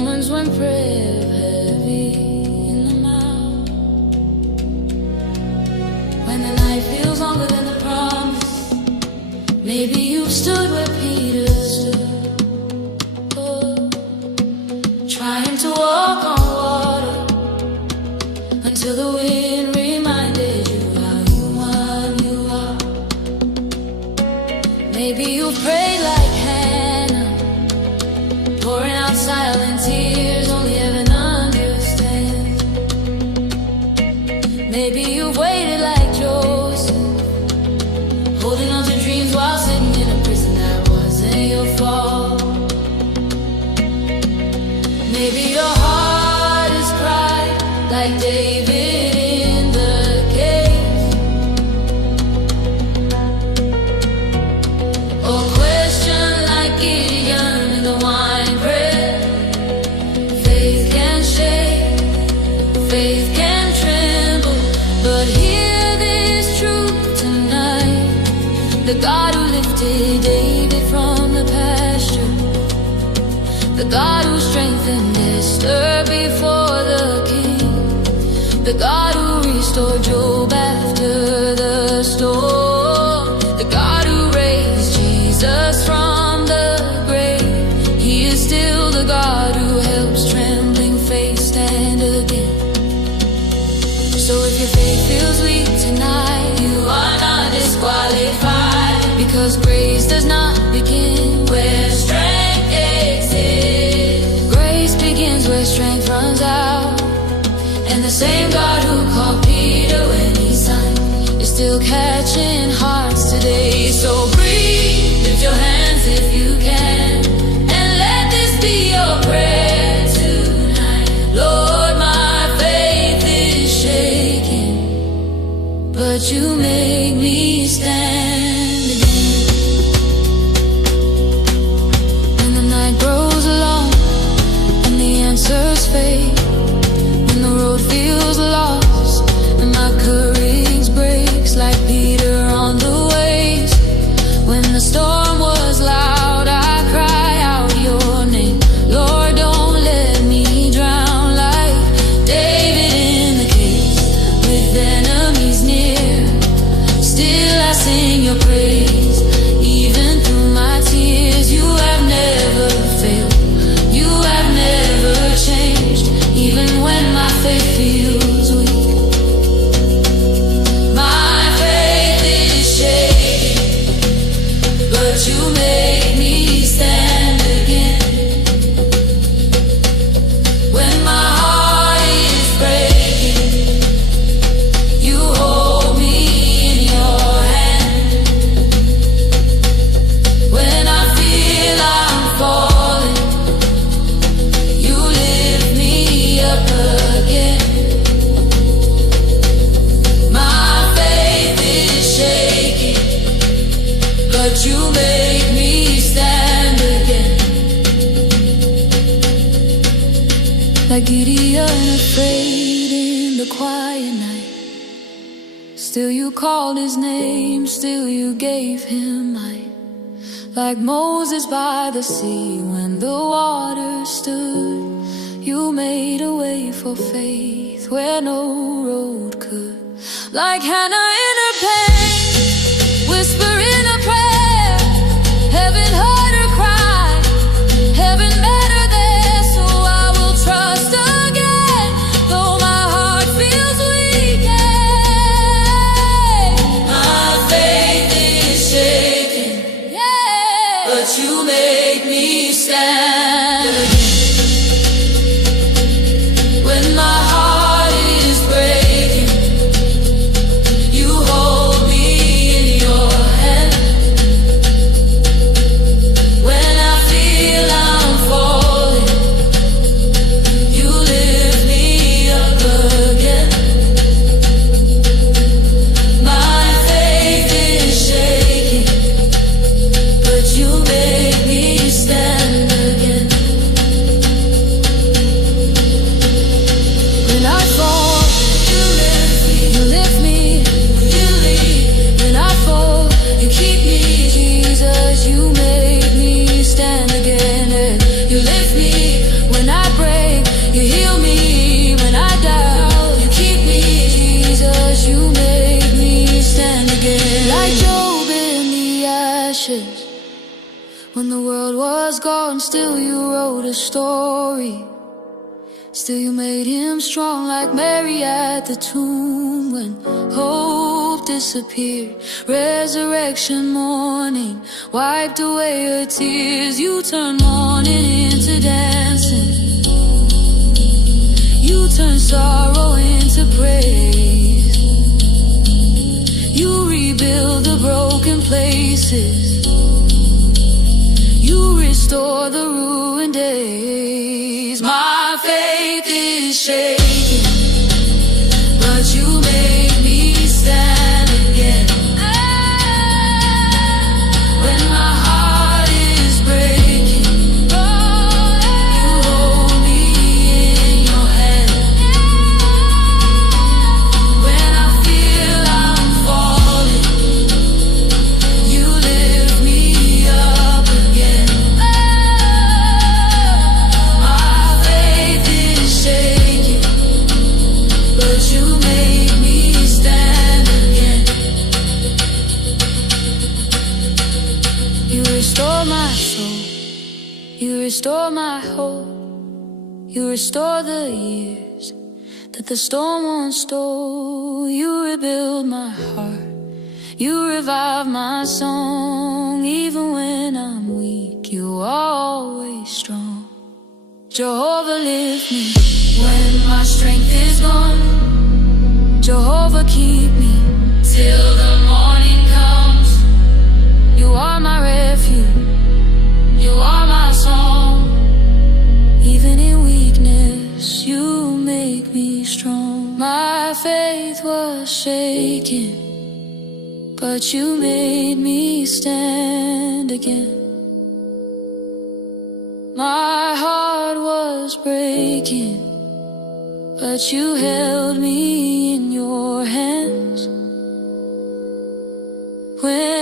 moments when prayer heavy in the mouth, when the night feels longer than the promise. Maybe you've stood where Peter stood, trying to walk on water until the wind reminded you how you won, you are. Maybe you prayed like Hannah, pouring out silent tears only heaven understands. Maybe you've waited like Joseph, holding on to dreams while sitting in a prison that wasn't your fault. Maybe your heart has cried like David in the cave, or question like Gideon in the wine press. Faith can shake, faith can tremble, but hear this truth tonight: the God who lifted David from the pasture, the God who strengthened Esther before the king, the God who restored Job after the storm, the God who raised Jesus from the grave. He is still the God who helps trembling faith stand again. So if your faith feels weak tonight, you are not disqualified, because grace does not begin where strength exists. Grace begins where strength runs out, and the same God who called Peter when he sank is still catching hearts today. So breathe, lift your hands if you can, and let this be your prayer tonight. Lord, my faith is shaking, but you make me stand again. When the night grows long and the answers fade, when the road feels lost and my courage breaks like Peter on the waves, when the storm was loud, I cry out your name. Lord, don't let me drown like David in the cave, with enemies near. Still I sing your praise, even through my tears. You have never failed, you have never changed, even when my faith feels weak. My faith is shaking, but you make me stand again. When my heart is breaking, you hold me in your hand. When I feel I'm falling, you lift me up again. My faith is shaking, but you make me stand again. Like Gideon, afraid in the quiet night, still you called his name, still you gave him might. Like Moses by the sea when the water stood, you made a way for faith where no road could. Like Hannah in her pain, whisper in a prayer, heaven heard her cry, heaven met her there. So I will trust again, though my heart feels weak. My faith is shaking, but you make me stand again. When my heart is breaking, you hold me in your hand. When I feel I'm falling, you lift me up again. My faith is shaking, but you make me stand again. ashes. When the world was gone, still you wrote a story. Still you made him strong like Mary at the tomb. When hope disappeared, resurrection morning wiped away her tears. You turned mourning into dancing. You turned sorrow into praise. You rebuild the broken places. You restore the ruined days. My faith is shaking, but you make me stand again. When my heart is breaking, you hold me in your hand. When I feel I'm falling, you lift me up again. My faith is shaking, but you make me stand again. You restore my soul, you restore my hope. You restore the years that the storm once stole. You rebuild my heart, you revive my song. Even when I'm weak, you are always strong. Jehovah, lift me when my strength is gone. Jehovah, keep me till the morning comes. You are my refuge, you are my song. Even in weakness, you make me strong. My faith was shaken, but you made me stand again. My heart was breaking, but you held me in your hands. When